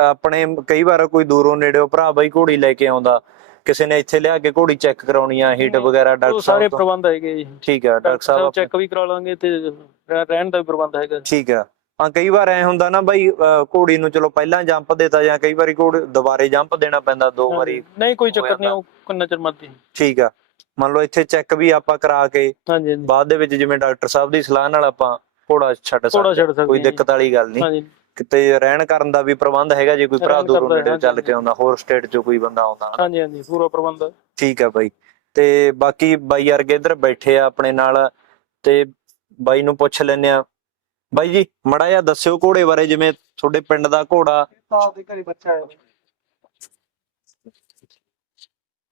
ਆਪਣੇ ਕਈ ਵਾਰ ਕੋਈ ਦੂਰੋਂ ਨੇੜੇੋਂ ਭਰਾ ਬਾਈ ਘੋੜੀ ਲੈ ਕੇ ਆਉਂਦਾ ਕਿਸੇ ਨੇ ਇੱਥੇ ਲਿਆ ਕੇ ਘੋੜੀ ਚੈੱਕ ਕਰਾਉਣੀ ਆ ਹੀਟ ਵਗੈਰਾ ਡਾਕਟਰ ਸਾਰੇ ਸਾਹਿਬ ਤੋਂ? ਪ੍ਰਬੰਧ ਹੈਗੇ ਜੀ। ਠੀਕ ਹੈ ਡਾਕਟਰ ਸਾਹਿਬ ਚੈੱਕ ਵੀ ਕਰਾ ਲਾਂਗੇ ਤੇ ਰਹਿ- ਰਹਿਣ ਦਾ ਵੀ ਪ੍ਰਬੰਧ ਹੈਗਾ। ਠੀਕ ਆ। ਹਾਂ ਕਈ ਵਾਰ ਐ ਹੁੰਦਾ ਨਾ ਬਾਈ ਘੋੜੀ ਨੂੰ ਚਲੋ ਪਹਿਲਾਂ ਜੰਪ ਦੇਤਾ ਜਾਂ ਕਈ ਵਾਰੀ ਘੋੜੀ ਦੁਬਾਰੇ ਜੰਪ ਦੇਣਾ ਪੈਂਦਾ ਦੋ ਵਾਰੀ ਨਹੀਂ ਕੋਈ ਚੱਕਰ ਨਹੀਂ। ਉਹ ਕਿੰਨਾ ਚਿਰ ਮਰਦੀ ਠੀਕ ਆ। ਮੰਨ ਲਓ ਇੱਥੇ ਚੈੱਕ ਵੀ ਆਪਾਂ ਕਰਾ ਕੇ ਬਾਅਦ ਦੇ ਵਿੱਚ ਜਿਵੇਂ ਡਾਕਟਰ ਸਾਹਿਬ ਦੀ ਸਲਾਹ ਨਾਲ ਆਪਾਂ ਘੋੜਾ ਛੱਡ ਸਕਦੇ ਕੋਈ। ਦਿੱਕਤ ਵਾਲੀ ਗੱਲ ਨਹੀਂ। ਹਾਂਜੀ। ਕਿਤੇ ਰਹਿਣ ਕਰਨ ਦਾ ਵੀ ਪ੍ਰਬੰਧ ਹੈਗਾ ਜੇ ਕੋਈ ਭਰਾ ਦੂਰੋਂ ਹੈ, ਨੇੜੇ ਚੱਲ ਕੇ ਆਉਂਦਾ ਹੋਰ ਸਟੇਟ ਚੋਂ ਕੋਈ ਬੰਦਾ ਆਉਂਦਾ। ਹਾਂਜੀ ਹਾਂਜੀ ਪੂਰਾ ਪ੍ਰਬੰਧ। ਹੈ। ਠੀਕ ਆ ਬਾਈ। ਤੇ ਬਾਕੀ ਬਾਈ ਵਰਗੇ ਇੱਧਰ ਬੈਠੇ ਆ ਆਪਣੇ ਨਾਲ ਤੇ ਬਾਈ ਨੂੰ ਪੁੱਛ ਲੈਨੇ ਆ ਬਾਈ ਜੀ ਮੜਾ ਜਿਹਾ ਦੱਸਿਓ ਘੋੜੇ ਬਾਰੇ ਜਿਵੇਂ ਤੁਹਾਡੇ ਪਿੰਡ ਦਾ ਘੋੜਾ। ਆਪਦੇ ਘਰੇ ਬੱਚਾ ਹੈ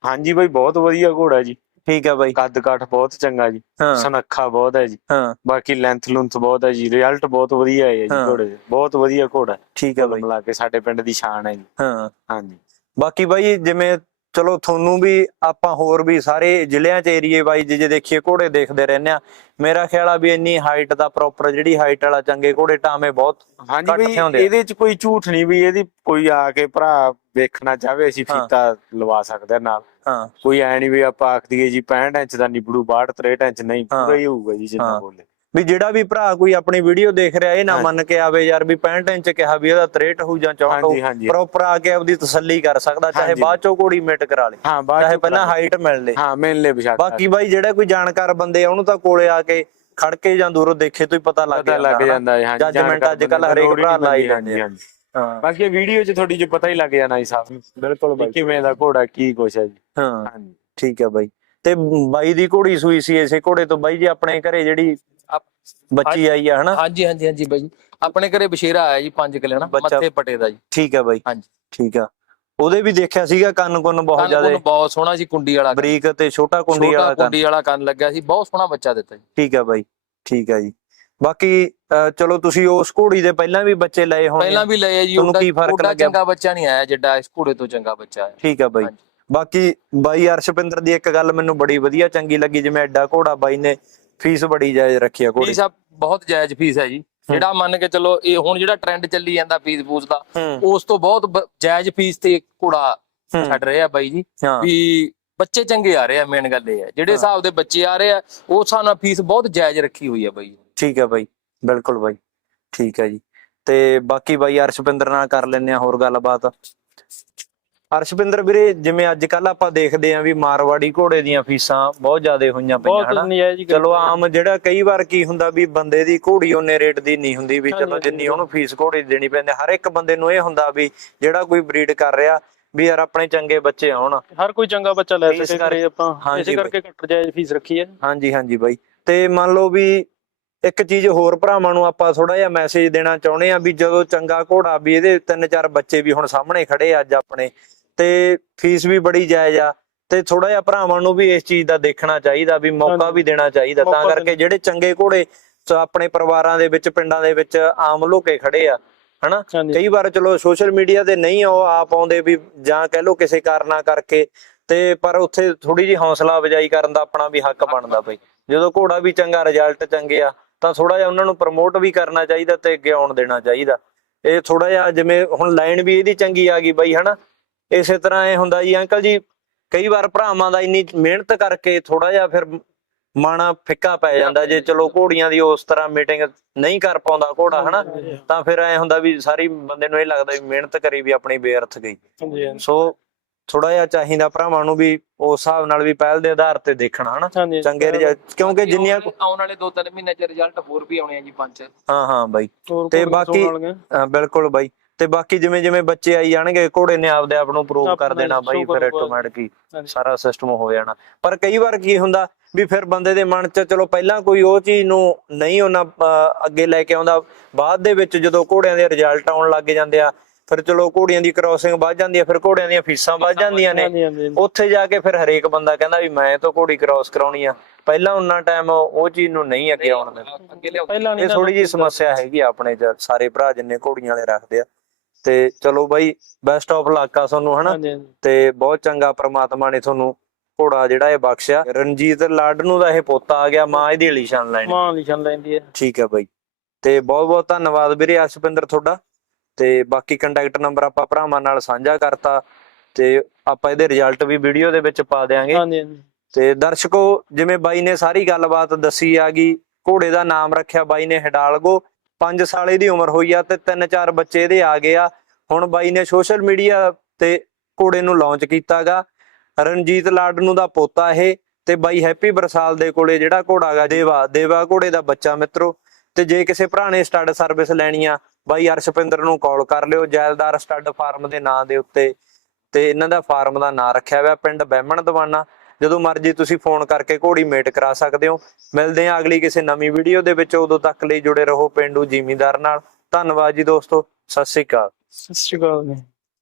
ਹਾਂਜੀ ਬਾਈ ਬਹੁਤ ਵਧੀਆ ਘੋੜਾ ਜੀ। ਠੀਕ ਆ ਬਾਈ। ਕੱਦ ਕਾਠ ਬਹੁਤ ਚੰਗਾ ਜੀ। ਹਾਂ। ਸੁਨੱਖਾ ਬਹੁਤ ਹੈ ਜੀ। ਹਾਂ। ਬਾਕੀ ਲੈਂਥ ਲੁੰਥ ਬਹੁਤ ਹੈ ਜੀ। ਰਿਜ਼ਲਟ ਬਹੁਤ ਵਧੀਆ ਹੈ ਜੀ ਹਾਂ। ਘੋੜੇ ਦੇ। ਬਹੁਤ ਵਧੀਆ ਘੋੜਾ ਹੈ। ਠੀਕ ਕੁੱਲ ਬਾਈ। ਮਿਲਾ ਕੇ ਸਾਡੇ ਪਿੰਡ ਦੀ ਸ਼ਾਨ ਹੈ ਜੀ। ਹਾਂ। ਹਾਂਜੀ। ਬਾਕੀ ਬਾਈ ਜਿਵੇਂ ਚਲੋ ਤੁਹਾਨੂੰ ਵੀ ਆਪਾਂ ਹੋਰ ਵੀ ਸਾਰੇ ਜ਼ਿਲ੍ਹਿਆਂ 'ਚ ਏਰੀਏ ਵਾਈਜ਼ ਜੇ ਦੇਖੀਏ ਘੋੜੇ ਦੇਖਦੇ ਰਹਿੰਦੇ ਆ ਮੇਰਾ ਖਿਆਲ ਆ ਵੀ ਇੰਨੀ ਹਾਈਟ ਦਾ ਪ੍ਰੋਪਰ ਜਿਹੜੀ ਹਾਈਟ ਵਾਲਾ ਚੰਗੇ ਘੋੜੇ ਟਾਵੇਂ ਬਹੁਤ ਹਾਂਜੀ ਘੱਟ ਬਈ ਥਿਆਉਂਦੇ ਆ। ਇਹਦੇ ਚ ਕੋਈ ਝੂਠ ਨਹੀਂ ਵੀ ਇਹਦੀ ਕੋਈ ਆ ਕੇ ਭਰਾ ਵੇਖਣਾ ਚਾਹਵੇ ਅਸੀਂ। ਫੀਤਾ ਲਵਾ ਸਕਦੇ ਨਾਲ ਹਾਂ ਕੋਈ ਐ ਨਹੀਂ ਵੀ ਆਪਾਂ ਆਖ ਦਈਏ ਜੀ 65 ਇੰਚ ਦਾ ਨਿਬੜੂ 62 63 ਇੰਚ ਨਹੀਂ। ਪੂਰਾ ਹੀ ਹੋਊਗਾ ਜੀ ਜਿੰਨਾ। ਬੋਲੇ ਵੀ ਜਿਹੜਾ ਵੀ ਭਰਾ ਕੋਈ ਆਪਣੀ ਵੀਡੀਓ ਦੇਖ ਰਿਹਾ ਇਹ ਨਾ। ਮੰਨ ਕੇ ਆਵੇ ਯਾਰ ਵੀ 65 ਇੰਚ ਕਿਹਾ ਵੀ ਉਹਦਾ 63 ਹੋਊ ਜਾਂ 64 ਹਾਂਜੀ ਹੋਊ ਪ੍ਰੋਪਰ ਆ ਕੇ ਆਪਦੀ ਤਸੱਲੀ ਕਰ ਸਕਦਾ ਚਾਹੇ। ਬਾਅਦ ਚੋਂ ਘੋੜੀ ਮਿਟ ਕਰਾ ਲੇ ਚਾਹੇ ਪਹਿਲਾਂ ਹਾਈਟ ਮਿਲ ਲੇ ਹਾਂ ਮਿਲ ਲੈ ਬਿਸ਼ੱਕ ਬਾਕੀ ਬਾਈ ਜਿਹੜਾ ਕੋਈ ਜਾਣਕਾਰ ਬੰਦੇ ਆ ਉਹਨੂੰ ਤਾਂ ਕੋਲੇ ਆ ਕੇ ਖੜ ਕੇ ਜਾਂ ਦੂਰੋਂ ਦੇਖੇ ਤੋਂ ਹੀ ਪਤਾ ਲੱਗ। ਜਾਂਦਾ ਜਾਣਕਾਰ ਅੱਜ ਬੰਦੇ ਹਰੇਕ ਭਰਾ ਲਾਈ ਲੈਂਦੇ ਆ। ਹਾਂ। ਬਾਕੀ ਇਹ ਵੀਡੀਓ 'ਚ ਤੁਹਾਡੀ 'ਚ ਪਤਾ ਹੀ ਲੱਗ ਜਾਣਾ ਜੀ ਸਾਹਿਬ ਬਿਲਕੁਲ ਵੀ ਕਿਵੇਂ ਦਾ ਘੋੜਾ ਕੀ ਕੁਛ ਹੈ ਜੀ। ਹਾਂ। ਹਾਂਜੀ। ਠੀਕ ਹੈ ਬਾਈ। ਤੇ ਬਾਈ ਦੀ ਘੋੜੀ ਸੂਈ ਸੀ ਇਸੇ ਘੋੜੇ ਤੋਂ। ਬਾਈ ਜੀ ਆਪਣੇ ਘਰੇ ਜਿਹੜੀ ਬੱਚੀ ਆਈ ਆ ਹਨਾ? ਹਾਂਜੀ ਹਾਂਜੀ ਹਾਂਜੀ ਬਾਈ ਜੀ। ਆਪਣੇ ਘਰੇ ਬਸ਼ੇਰਾ ਆਇਆ ਜੀ 5 ਕਿਲੇ ਨਾ ਬੱਚਾ- ਮੱਥੇ ਪਟੇ ਦਾ ਜੀ। ਠੀਕ ਹੈ ਬਾਈ। ਹਾਂਜੀ। ਠੀਕ ਆ। ਉਹਦੇ ਵੀ ਦੇਖਿਆ ਸੀਗਾ ਕੰਨ ਕੁੰਨ ਬਹੁਤ ਕੰਨ ਜ਼ਿਆਦਾ? ਕੁੰਨ ਬਹੁਤ ਸੋਹਣਾ ਸੀ ਕੁੰਡੀ ਵਾਲਾ ਕੰਨ। ਬਰੀਕ ਤੇ ਛੋਟਾ ਕੁੰਡੀ ਛੋਟਾ ਵਾਲਾ ਕੰਨ। ਕੁੰਡੀ ਵਾਲਾ ਕੰਨ ਲੱਗਿਆ ਸੀ। ਬਹੁਤ ਸੋਹਣਾ ਬੱਚਾ ਦਿੱਤਾ ਜੀ। ਠੀਕ ਆ ਬਾਈ। ਠੀਕ ਆ ਜੀ। ਬਾਕੀ ਅਹ, ਚਲੋ ਤੁਸੀਂ ਉਸ ਘੋੜੀ ਦੇ ਪਹਿਲਾਂ ਵੀ ਬੱਚੇ ਲਏ ਹੋਣੇ ਪਹਿਲਾਂ। ਵੀ ਲਏ ਆ ਜੀ ਤੁਹਾਨੂੰ ਉਹਦਾ ਕੀ ਫ਼ਰਕ ਉਹਦਾ ਲੱਗਿਆ? ਚੰਗਾ ਬੱਚਾ ਨਹੀਂ ਆਇਆ ਜਿੱਡਾ ਇਸ ਘੋੜੇ ਤੋਂ ਚੰਗਾ ਬੱਚਾ ਆਇਆ। ਠੀਕ ਆ ਬਾਈ। ਹਾਂਜੀ। ਬਾਕੀ ਬਾਈ ਅਰਸ਼ਪਿੰਦਰ ਦੀ ਇੱਕ ਗੱਲ ਮੈਨੂੰ ਬੜੀ ਵਧੀਆ ਚੰਗੀ ਲੱਗੀ ਜਿਵੇਂ ਐਡਾ ਘੋੜਾ ਬਾਈ ਨੇ ਫੀਸ ਬੜੀ ਜਾਇਜ਼ ਰੱਖੀ ਆ ਘੋੜੇ। ਫੀਸ ਆ ਬਹੁਤ ਜਾਇਜ਼ ਫੀਸ ਹੈ ਜੀ। ਜਿਹੜਾ ਮੰਨ ਕੇ ਚਲੋ ਇਹ ਹੁਣ ਜਿਹੜਾ ਟ੍ਰੈਂਡ ਚੱਲੀ ਜਾਂਦਾ ਫੀਸ ਫੂਸ ਦਾ ਹੂੰ। ਉਸ ਤੋਂ ਬਹੁਤ ਬ- ਜਾਇਜ਼ ਫੀਸ ਤੇ ਘੋੜਾ ਹੂੰ। ਛੱਡ ਰਹੇ ਆ ਬਾਈ ਜੀ ਹਾਂ। ਵੀ ਬੱਚੇ ਚੰਗੇ ਆ ਰਹੇ ਆ ਮੇਨ ਗੱਲ ਇਹ ਹੈ ਜਿਹੜੇ ਹਿਸਾਬ ਦੇ ਬੱਚੇ ਆ ਰਹੇ ਆ ਉਸ ਹਿਸਾਬ ਨਾਲ ਫੀਸ ਬਹੁਤ ਜਾਇਜ਼ ਰੱਖੀ ਹੋਈ ਆ ਬਾਈ ਠੀਕ ਹੈ ਬਾਈ ਬਿਲਕੁਲ ਬਾਈ ਠੀਕ ਹੈ ਜੀ। ਤੇ ਬਾਕੀ ਬਾਈ ਅਰਸ਼ਪਿੰਦਰ ਨਾਲ ਕਰ ਲੈਂਦੇ ਆ ਹੋਰ ਗੱਲਬਾਤ। ਅਰਸ਼ਪਿੰਦਰ ਵੀਰੇ ਜਿਵੇਂ ਅੱਜ ਕੱਲ ਆਪਾਂ ਦੇਖਦੇ ਆਂ ਵੀ ਮਾਰਵਾੜੀ ਘੋੜੇ ਦੀਆਂ ਫੀਸਾਂ ਬਹੁਤ ਜ਼ਿਆਦਾ ਹੋਈਆਂ ਪਈਆਂ ਹਨਾ? ਚਲੋ। ਆਮ ਜਿਹੜਾ ਕਈ ਵਾਰ ਕੀ ਹੁੰਦਾ ਵੀ ਬੰਦੇ ਦੀ ਘੋੜੀ ਉਹਨੇ ਰੇਟ ਦੀ ਨਹੀਂ ਹੁੰਦੀ ਵੀ ਚਲੋ ਜਿੰਨੀ ਉਹਨੂੰ ਫੀਸ ਘੋੜੀ ਦੀ ਦੇਣੀ ਪੈਂਦੀ ਹਰ ਇੱਕ ਬੰਦੇ ਨੂੰ ਇਹ ਹੁੰਦਾ ਵੀ ਜਿਹੜਾ ਕੋਈ ਬਰੀਡ ਕਰ ਰਿਹਾ ਵੀ ਯਾਰ ਆਪਣੇ ਚੰਗੇ ਬੱਚੇ ਆਉਣ ਹਰ ਕੋਈ ਚੰਗਾ ਬੱਚਾ ਲੈ ਸਕੇ ਆਪਾਂ ਇਸੇ। ਕਰਕੇ ਘੱਟ ਜਾਇਜ਼ ਫੀਸ ਰੱਖੀ ਹੈ। ਹਾਂਜੀ ਹਾਂਜੀ ਬਾਈ। ਤੇ ਮੰਨ ਲਓ ਵੀ ਇੱਕ ਚੀਜ਼ ਹੋਰ ਭਰਾਵਾਂ ਨੂੰ ਆਪਾਂ ਥੋੜਾ ਜਿਹਾ ਮੈਸੇਜ ਦੇਣਾ ਚਾਹੁੰਦੇ ਆ ਵੀ ਜਦੋਂ ਚੰਗਾ ਘੋੜਾ ਵੀ ਇਹਦੇ ਤਿੰਨ ਚਾਰ ਬੱਚੇ ਵੀ ਹੁਣ ਸਾਹਮਣੇ ਖੜੇ ਆ ਅੱਜ ਆਪਣੇ ਤੇ ਫੀਸ ਵੀ ਬੜੀ ਜਾਇਜ਼ ਆ ਤੇ ਥੋੜਾ ਜਿਹਾ ਭਰਾਵਾਂ ਨੂੰ ਵੀ ਇਸ ਚੀਜ਼ ਦਾ ਦੇਖਣਾ ਚਾਹੀਦਾ ਵੀ ਮੌਕਾ। ਵੀ ਦੇਣਾ ਚਾਹੀਦਾ ਤਾਂ ਕਰਕੇ ਜਿਹੜੇ ਚੰਗੇ ਘੋੜੇ ਸ- ਆਪਣੇ ਪਰਿਵਾਰਾਂ ਦੇ ਵਿੱਚ ਪਿੰਡਾਂ ਦੇ ਵਿੱਚ ਆਮ ਲੋਕੇ ਖੜੇ ਆ ਹਨਾ? ਕਈ ਵਾਰ ਚਲੋ ਸੋਸ਼ਲ ਮੀਡੀਆ ਤੇ ਨਹੀਂ ਉਹ ਆਪ ਆਉਂਦੇ ਵੀ ਜਾਂ ਕਹਿ ਲਓ ਕਿਸੇ ਕਾਰਨਾ ਕਰਕੇ ਤੇ ਪਰ ਉੱਥੇ ਥੋੜੀ ਜਿਹੀ ਹੌਸਲਾ ਅਫਜਾਈ ਕਰਨ ਦਾ ਆਪਣਾ ਵੀ ਹੱਕ ਬਣਦਾ ਬਈ। ਜਦੋਂ ਘੋੜਾ ਵੀ ਚੰਗਾ ਰਿਜ਼ਲਟ ਚੰਗੇ ਆ ਤਾਂ ਥੋੜਾ ਜਿਹਾ ਉਹਨਾਂ ਨੂੰ ਪ੍ਰਮੋਟ ਵੀ ਕਰਨਾ ਚਾਹੀਦਾ ਤੇ ਅੱਗੇ ਆਉਣ ਦੇਣਾ ਚਾਹੀਦਾ। ਇਹ ਥੋੜਾ ਜਿਹਾ ਜਿਵੇਂ ਹੁਣ ਲਾਈਨ ਵੀ ਇਹਦੀ ਚੰਗੀ ਆ ਗਈ ਬਈ ਹਨਾ? ਇਸੇ ਤਰ੍ਹਾਂ ਇਹ ਹੁੰਦਾ ਜੀ ਅੰਕਲ ਜੀ ਕਈ ਵਾਰ ਭਰਾਵਾਂ ਦਾ ਇੰਨੀ ਮਿਹਨਤ ਕਰਕੇ ਥੋੜਾ ਜਿਹਾ ਫਿਰ ਮਨ ਫਿੱਕਾ ਪੈ ਜਾਂਦਾ ਜੇ ਚਲੋ ਘੋੜੀਆਂ ਦੀ ਉਸ ਤਰ੍ਹਾਂ ਮੀਟਿੰਗ ਨਹੀਂ ਕਰ ਪਾਉਂਦਾ ਘੋੜਾ ਹਨਾ? ਤਾਂ ਫਿਰ ਐ ਹੁੰਦਾ ਵੀ ਸਾਰੀ ਬੰਦੇ ਨੂੰ ਇਹ ਲੱਗਦਾ ਵੀ ਮਿਹਨਤ ਕਰੀ ਵੀ ਆਪਣੀ ਬੇਅਰਥ ਗਈ। ਸੋ ਥੋੜਾ ਜਿਹਾ ਚਾਹੀਦਾ ਭਰਾਵਾਂ ਨੂੰ ਵੀ ਉਸ ਹਿਸਾਬ ਨਾਲ ਵੀ ਪਹਿਲ ਦੇ ਆਧਾਰ ਤੇ ਦੇਖਣਾ ਹਨਾ? ਹਾਂਜੀ। ਚੰਗੇ ਰਿਜ਼ਲਟ ਕਿਉਂਕਿ ਜਿੰਨੀਆਂ ਆਉਣ ਵਾਲੇ- ਆਉਣ ਵਾਲੇ 2-3 ਮਹੀਨੇ ਚ ਰਿਜ਼ਲਟ ਹੋਰ ਵੀ ਆਉਣੇ ਆ ਜੀ ਪੰਜ। ਹਾਂ ਹਾਂ ਬਾਈ। ਹੋਰ ਤੇ ਕੋਈ ਬਾਕੀ- ਸੁਣਨ ਵਾਲੀਆਂ? ਹਾਂ, ਬਿਲਕੁਲ ਬਾਈ। ਤੇ ਬਾਕੀ ਜਿਵੇਂ ਜਿਵੇਂ ਬੱਚੇ ਆਈ ਜਾਣਗੇ ਘੋੜੇ ਨੇ ਆਪਦੇ ਆਪ ਨੂੰ ਪ੍ਰੂਵ ਕਰ ਆਪਣੇ ਦੇਣਾ ਬਾਈ show ਫਿਰ ਕਰੂਗਾ। ਆਟੋਮੈਟਿਕ ਹੀ ਹਾਂਜੀ। ਸਾਰਾ ਸਿਸਟਮ ਹੋ ਜਾਣਾ। ਪਰ ਕਈ ਵਾਰ ਕੀ ਹੁੰਦਾ ਵੀ ਫਿਰ ਬੰਦੇ ਦੇ ਮਨ 'ਚ ਚਲੋ ਪਹਿਲਾਂ ਕੋਈ ਉਹ ਚੀਜ਼ ਨੂੰ ਨਹੀਂ ਉਹਨਾਂ ਅੱਗੇ ਲੈ ਕੇ ਆਉਂਦਾ। ਬਾਅਦ ਦੇ ਵਿੱਚ ਜਦੋਂ ਘੋੜਿਆਂ ਦੇ ਰਿਜ਼ਲਟ ਆਉਣ ਲੱਗ ਜਾਂਦੇ ਆ ਫਿਰ ਚਲੋ ਘੋੜੀਆਂ ਦੀ ਕ੍ਰਾਸਿੰਗ ਵੱਧ ਜਾਂਦੀ ਆ ਫਿਰ ਘੋੜਿਆਂ ਦੀਆਂ ਫੀਸਾਂ ਵੱਧ ਜਾਂਦੀਆਂ ਨੇ। ਉੱਥੇ ਜਾ ਕੇ ਫਿਰ ਹਰੇਕ ਬੰਦਾ ਕਹਿੰਦਾ ਵੀ ਮੈਂ ਤਾਂ ਘੋੜੀ ਕ੍ਰਾਸ ਕਰਾਉਣੀ ਆ। ਪਹਿਲਾਂ ਉਹਨਾਂ ਟਾਈਮ ਉਹ ਚੀਜ਼ ਨੂੰ ਨਹੀਂ ਅੱਗੇ ਆਉਣ ਦਿੰਦਾ। ਇਹ ਥੋੜੀ ਜੀ ਸਮੱਸਿਆ ਹੈਗੀ ਆਪਣੇ ਸਾਰੇ ਭਰਾ ਜਿੰਨੇ ਘੋੜੀਆਂ ਵਾਲੇ ਰੱਖਦੇ ਆ। ਤੇ ਚਲੋ ਬਾਈ ਬੈਸਟ ਆਫ ਲੱਕ ਆ ਤੁਹਾਨੂੰ ਹਨਾ? ਤੇ ਬਹੁਤ ਚੰਗਾ ਪ੍ਰਮਾਤਮਾ ਨੇ ਤੁਹਾਨੂੰ ਘੋੜਾ ਜਿਹੜਾ ਇਹ ਬਖਸ਼ਿਆ। ਰਣਜੀਤ ਲਾਡਨੂ ਦਾ ਇਹ ਪੋਤਾ ਆ ਗਿਆ ਮਾਂ ਇਹਦੀ ਅਲੀਸ਼ਾਨ ਲਾਈਨ। ਮਾਂ ਲਿਖਣ ਲੈਂਦੀ ਹੈ। ਠੀਕ ਹੈ ਬਾਈ। ਤੇ ਬਹੁਤ ਬਹੁਤ ਧੰਨਵਾਦ ਵੀਰੇ ਅਰਸ਼ਪਿੰਦਰ ਤੁਹਾਡਾ। ਤੇ ਬਾਕੀ ਕੰਟੈਕਟ ਨੰਬਰ ਆਪਾਂ ਭਰਾਵਾਂ ਨਾਲ ਸਾਂਝਾ ਕਰਤਾ ਤੇ ਆਪਾਂ ਇਹਦੇ ਰਿਜ਼ਲਟ ਵੀ ਵੀਡੀਓ ਦੇ ਵਿੱਚ ਪਾ ਦੇਾਂਗੇ ਹਾਂਜੀ ਹਾਂਜੀ। ਤੇ ਦਰਸ਼ਕੋ ਜਿਵੇਂ ਬਾਈ ਨੇ ਸਾਰੀ ਗੱਲਬਾਤ ਦੱਸੀ ਆਗੀ ਘੋੜੇ ਦਾ ਨਾਮ ਰੱਖਿਆ ਬਾਈ ਨੇ ਹਿਡਾਲਗੋ 5 ਸਾਲ ਦੀ ਉਮਰ ਹੋਈ ਆ ਤੇ ਤਿੰਨ ਚਾਰ ਬੱਚੇ ਇਹਦੇ ਆ ਗਏ ਆ। ਹੁਣ ਬਾਈ ਨੇ ਸੋਸ਼ਲ ਮੀਡੀਆ ਤੇ ਘੋੜੇ ਨੂੰ ਲਾਂਚ ਕੀਤਾਗਾ। ਰਣਜੀਤ ਲਾਡਨੂ ਦਾ ਪੋਤਾ ਇਹ ਤੇ ਬਾਈ ਹੈਪੀ ਬਰਸਾਲ ਦੇ ਕੋਲੇ ਜਿਹੜਾ ਘੋੜਾ ਗਾ ਦੇਵਾ ਦੇਵਾ ਘੋੜੇ ਦਾ ਬੱਚਾ ਮਿੱਤਰੋ। ਤੇ ਜੇ ਕਿਸੇ ਭਰਾ ਨੇ ਸਟੱਡ ਸਰਵਿਸ ਲੈਣੀ ਆ ਬਾਈ ਅਰਸ਼ਪਿੰਦਰ ਨੂੰ ਕਾਲ ਕਰ ਲਿਓ, ਜੈਲਦਾਰ ਸਟੱਡ ਫਾਰਮ ਦੇ ਨਾਂ ਦੇ ਉੱਤੇ ਤੇ ਇਹਨਾਂ ਦਾ ਫਾਰਮ ਦਾ ਨਾਂ ਰੱਖਿਆ ਹੋਇਆ ਪਿੰਡ ਬਹਿਮਣ ਦਵਾਨਾ। ਜਦੋਂ ਮਰਜ਼ੀ ਤੁਸੀਂ ਫੋਨ ਕਰਕੇ ਘੋੜੀ ਮੇਟ ਕਰਾ ਸਕਦੇ ਹੋ। ਮਿਲਦੇ ਹਾਂ ਅਗਲੀ ਕਿਸੇ ਨਵੀਂ ਵੀਡੀਓ ਦੇ ਵਿੱਚ। ਉਦੋਂ ਤੱਕ ਲਈ ਜੁੜੇ ਰਹੋ ਪਿੰਡੂ ਜਿਮੀਦਾਰ ਨਾਲ। ਧੰਨਵਾਦ ਜੀ ਦੋਸਤੋ। ਸਤਿ ਸ਼੍ਰੀ ਅਕਾਲ। ਸਤਿ ਸ਼੍ਰੀ ਅਕਾਲ